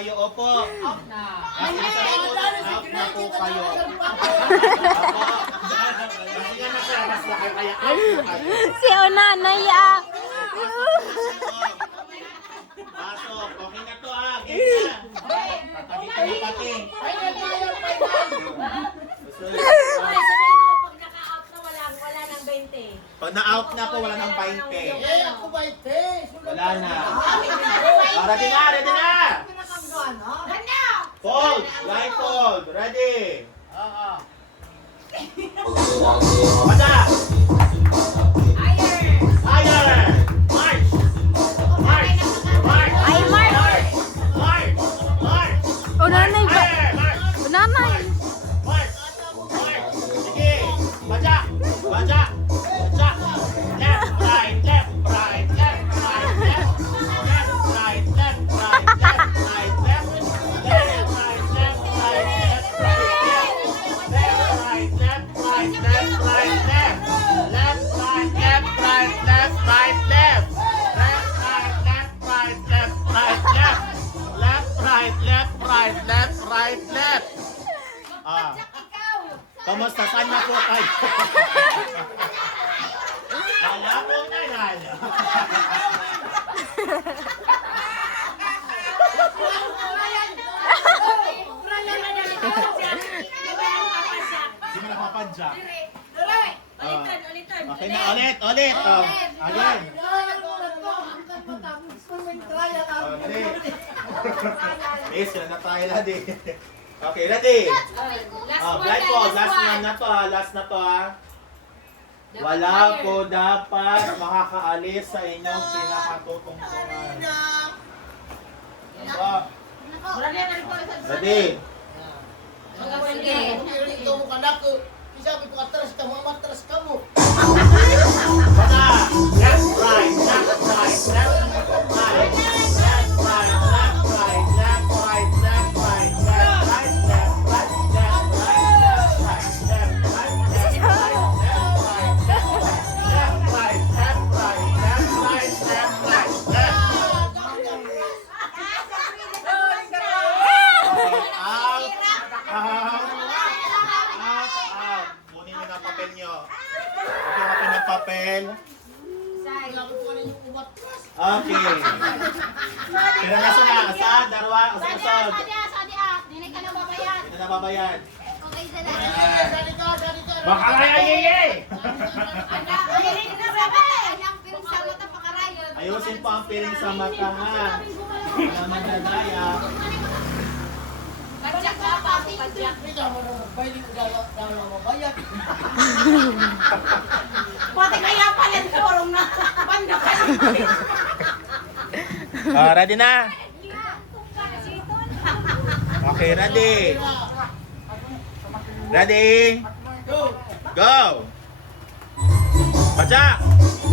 kayo. Opo. Out na. Out na po kayo. Si Onanay ah. Pasok. Okay na to ha. Game na. Tatagita niyo pati. Pag na-out na po, wala nang 20. Wala na. Ready na, ready na! Fold! Blindfold! Ready! Mata! Higher! March! March! March! Ay, Mark! March! March! Onanay ba? Higher! March! Onanay! March! March! Sige! Baja! Baja! Baja! Left, right, left, right, left, right, left. Left, right, left, right, left, right, left. Left, right, left, right, left, right, left. Left, right, left, right, left, right, left. Left, right, left, right, left, right, left. Left, right, left, right, left, right, left. Left, right, left, right, left, right, left. Ah. Kamusta? Saan na po kayo? Wala po na lalo. Hindi mo napapadyak. Okay na, ulit, ulit. Again. Ulit. Yes, yun na tayo ready. Okay, ready? Blindfold, last one na to ha, last na to ha. Wala po dapat makakaalis sa inyong pinakatutungtungan. Ready? Bata! Left, right, left, right, left, right. Left, right, left, right, left, right, left, right, left, right, left, right, left, right, left, right, left, right, left, right, left, right, left, right, left, right, left. Out, out, out. Kunin niyo ng papel niyo. Okay, natin ng papel. Okay. Pero nasa na? Sa darwa? Sa usod? Hindi na nababayan. Baka kaya yeye! Ayusin po ang piring sa mata ha. Wala madadaya. Pati kaya pala ang turong na banda ka Ready na? Okay, ready. Ready? Go! Baja!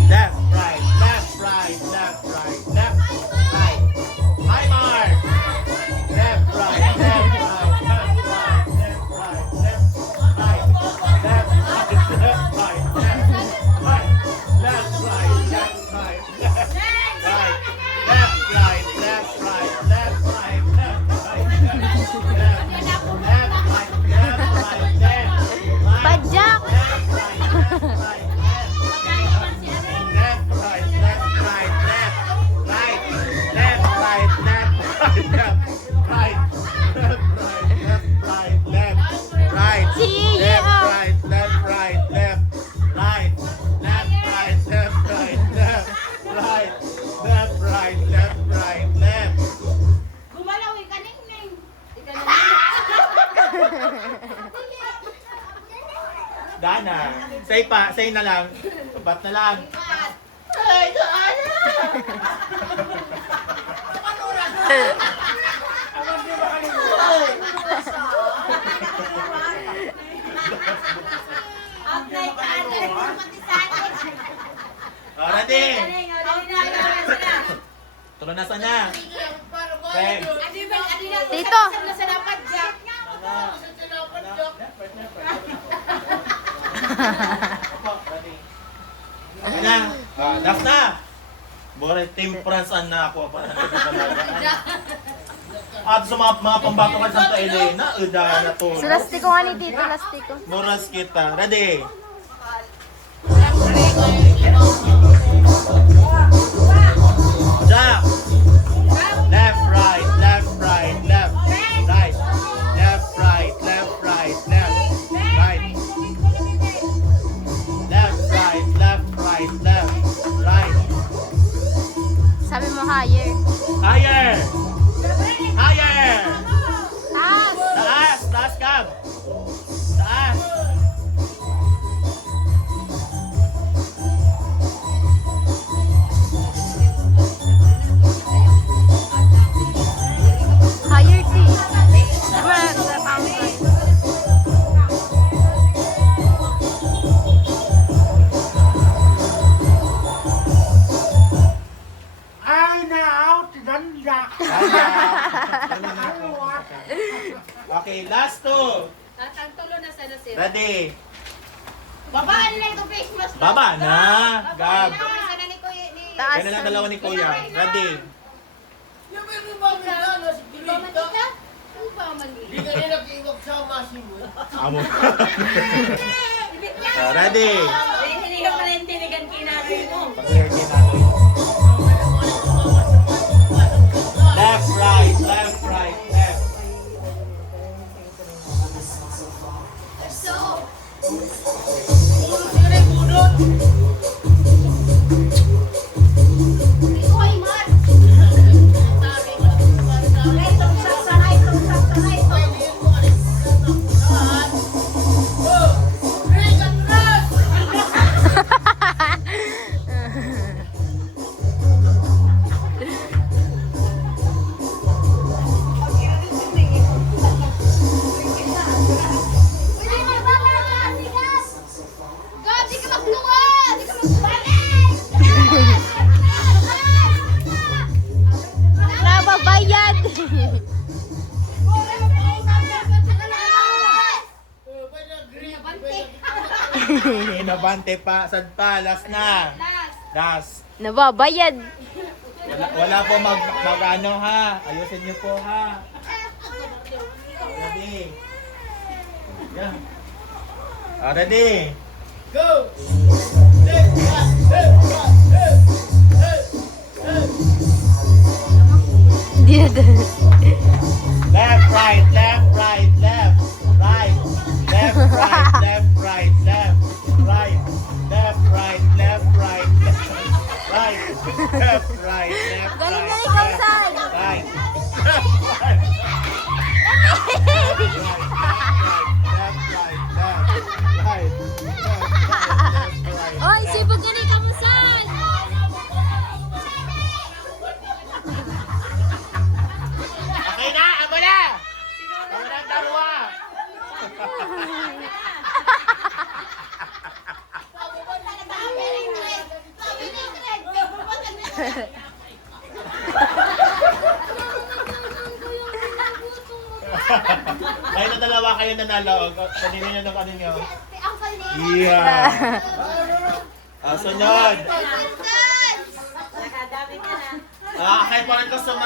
Left, right, left, right, left, right, left, right. High mark! Left, right, left, right, left, right, left, right, left, right, left, right, left, right, left, right, left, right, left, right, left, right, left, right, left, right, left, right, left, right, left, right, left, right, left. Padyak! Left, right, left, right, left, right, left, right, left, right, left, right, left, right, left, right, left, right, Si Yeye left, ah. right, left, right, left, right, left, right, left, right, left, right, left, right, left, right, left. Gumalaw ka ning-ning. Dana, say na lang, sabat na lang. Ay, Dana! Apply ka agad. Ready? Tulonasan na. Peg. Tito! Ayan na. Last na. Bore, temperance na ako pa na. At sa mga pambato ka Santa Elena, uda na to. Sa lastiko nga ni Tito, lastiko. Moras kita. Ready? Jack. Left, right, left, right, left, right. Left, right, left, right, left, right. Left, right, left, right, left, right. Sabi mo higher. Higher! Higher! Taas! Taas! Taas, Gab! Taas! Higher T. Diba, sa pangkat. Ay na out, ganda. Okay, last two. Tatagtulo na sana sir. Ready? Babaan na ito face mask. Baba na! Gab! Isa na ni Kuya ni. Taas. Kaya na lang dalawa ni Kuya. Ready? Pamanika? Ano ba manili? Di ka rin nag-iwag sa masin mo. Amo. Ready? Hindi ka pala intiligan kinanoy mo. Left, right, left, right, left. Nababayad! Inabante pa. Saan pa? Last na. Last. Nababayad! Wala po mag-ano ha. Ayusin niyo po ha. Ready? Yeah. Ready? Go! Hindi na Left, right, left, right, left, right. Left, right, left, right, left, right. Left, right, left, right, left, right. Left, right, left, Galing right, na ikaw, left, Sai. right. Left, right, Oy, sibog ka ni kamusan! Okay na, amo na! Amo na ang dalawa! Kayo na dalawa, kayo nanalo. Kanino nyo ng ano nyo? Yeah! Sunod! Nakadami ka na. Kahit pa rin ko sa mga